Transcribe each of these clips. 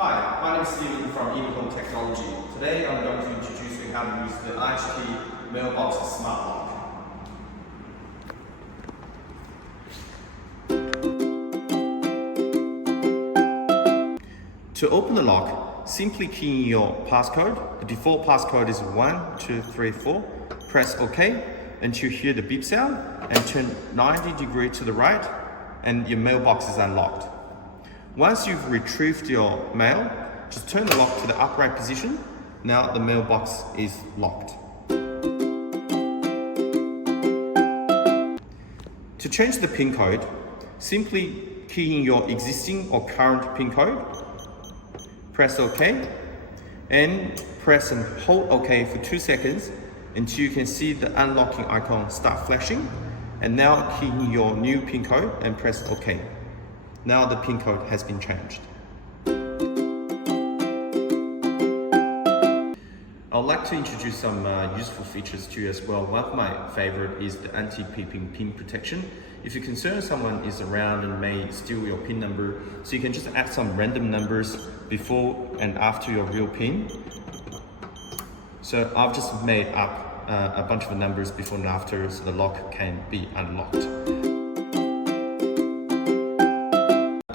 Hi, my name is Stephen from PEEPING Technology. Today I'm going to introduce you how to use the IHT mailbox smart lock. To open the lock, simply key in your passcode. The default passcode is 1234. Press OK until you hear the beep sound and turn 90 degrees to the right and your mailbox is unlocked. Once you've retrieved your mail, just turn the lock to the upright position. Now the mailbox is locked. To change the PIN code, simply key in your existing or current PIN code, press OK, and press and hold OK for 2 seconds until you can see the unlocking icon start flashing. And now key in your new PIN code and press OK. Now the PIN code has been changed. I'd like to introduce some useful features to you as well. One of my favorite is the anti-peeping PIN protection. If you're concerned someone is around and may steal your PIN number, so you can just add some random numbers before and after your real PIN. So I've just made up a bunch of numbers before and after so the lock can be unlocked.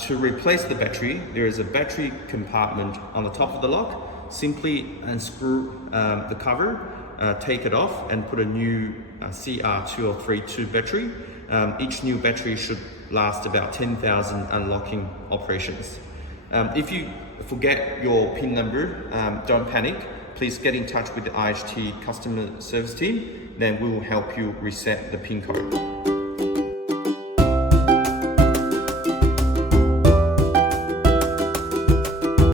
To replace the battery, there is a battery compartment on the top of the lock. Simply unscrew the cover, take it off and put a new CR2032 battery. Each new battery should last about 10,000 unlocking operations. If you forget your PIN number, don't panic. Please get in touch with the IHT customer service team, then we will help you reset the PIN code.